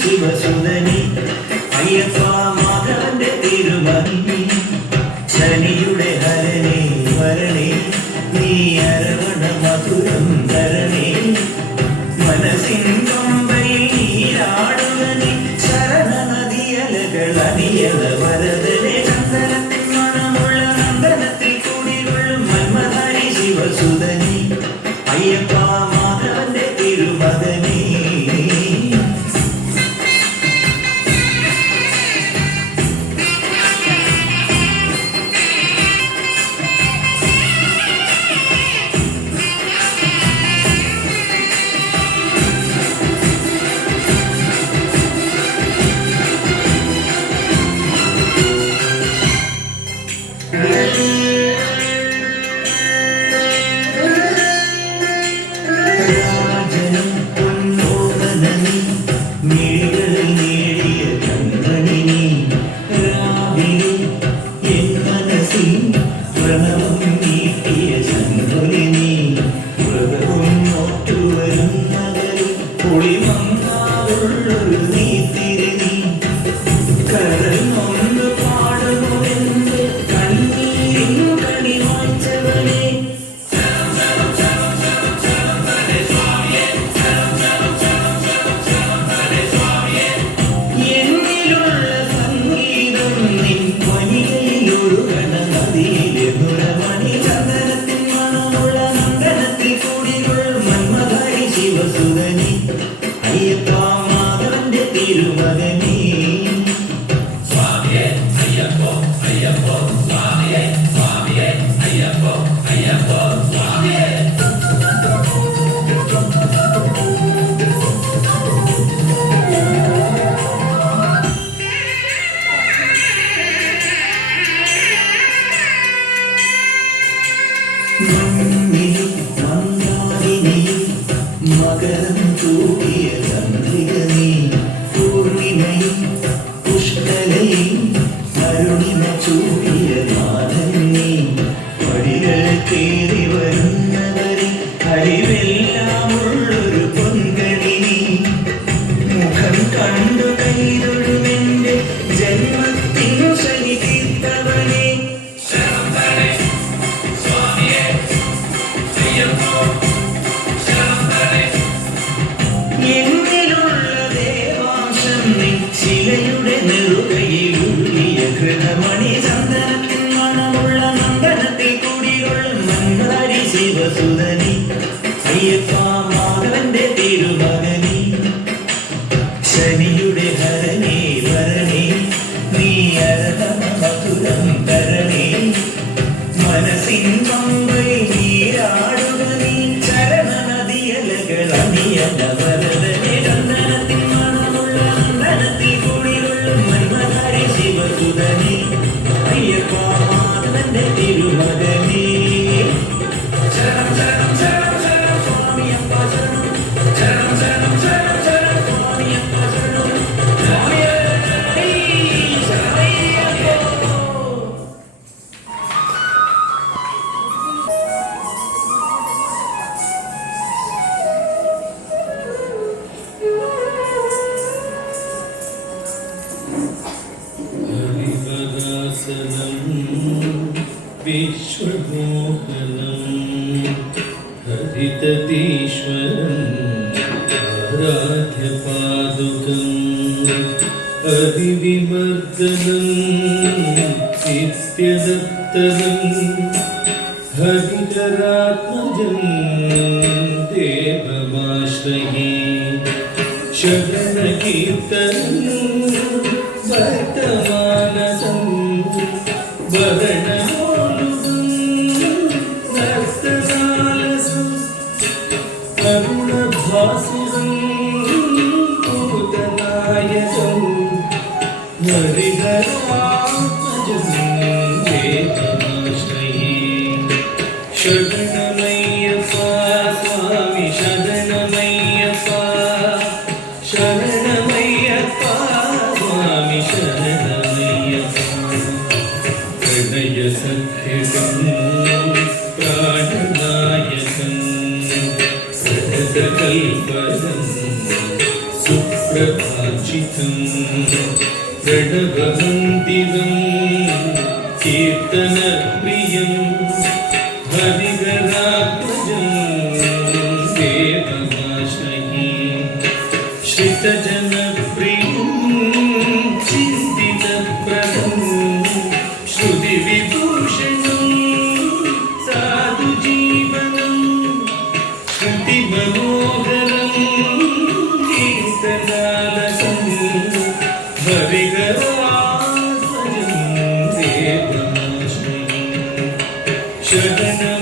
ശിവസുതനി അയ്യപ്പ മാധവന്റെ തിരുമണി ശനിയുടെ ഹരണേ വരണേ നീ അരവണ മധുരം തരണേ മനസ്സിൻ കൊമ്പയിൽ നീരാടുവനി ശരണ നദിയലകൾ അണിയല വരദനെ ചന്ദനത്തിൻ മണമുള്ള നന്ദനത്തിൽ കൂടികൊള്ളും മന്മധാരി ശിവസുതനി അയ്യപ്പ മാധവന്റെ തിരുമകനേ. മകരം തൂകിയ ചന്ദ്രികനീ പൂർണിമയും പുഷ്കലയും അരുണിമ ചൂടിയ നാഥനീ വഴികൾ കേറി വരുന്നവരെ അറിവെല്ലാമുള്ളൊരു പൊൻകണി മുഖം കണ്ടു കൈതൊഴുമെന്റെ ജന്മത്തിനു ശനി തീർത്തവനെ എന്നിലുള്ള ദേവാംശം ശിലയുടെ നെറുകയിലുള്ളിയ ഹൃദമണി ചന്ദനത്തിൻ മണമുള്ള നന്ദനത്തിൽ കൂടികൊള്ളും മന്ദാരി ശിവസുതനി അയ്യപ്പ മാധവന്റെ തിരുമകനി ശനിയുടെ ഹരണേ വരണേ നീ അരതമ മധുരം തരണേ മനസ്സിൻ പമ്പയിൽ നീരാടുക നീ ചരണ നദിയലകൾ അണിയല വരദനെ ചന്ദനത്തിൻ മണമുള്ള നന്ദനത്തിൽ കൂടികൊള്ളും മന്മധാരി ശിവസുതനി അയ്യപ്പ മാധവന്റെ തിരുമകനേ. ശരണം ശരണം ശരണം ശരണം സ്വാമിയപ്പ ശരണം ശരണം ശരണം ശരണം ശരണം സ്വാമിയപ്പ ശരണം സ്വാമിയേ ശരണയ്യപ്പോ. विश्वमोहनं हरिततीश्वरम् आराध्यपादुकम् हरिविमर्दनं नित्यदत्तरम् हरिकरात्मजं देवमाश्रये शरणकीर्तनं वर्तमानसं अरुणभासुरं भूतनायकं हरिहरात्मजं देवमाश्रये सत्यं प्राणनायकं सततकल्पदं सुप्रभाषितं प्रणवमन्दिरं कीर्तनप्रियं हरिगरात्मजं देवमाश्रये श्रितजनप्रियं चिन्तितप्रदं श्रुतिविभूषणं साधुजीवनं श्रुतिमनोहरं कीर्तनालसं हरिगरात्मजं देवमाश्रये शरणं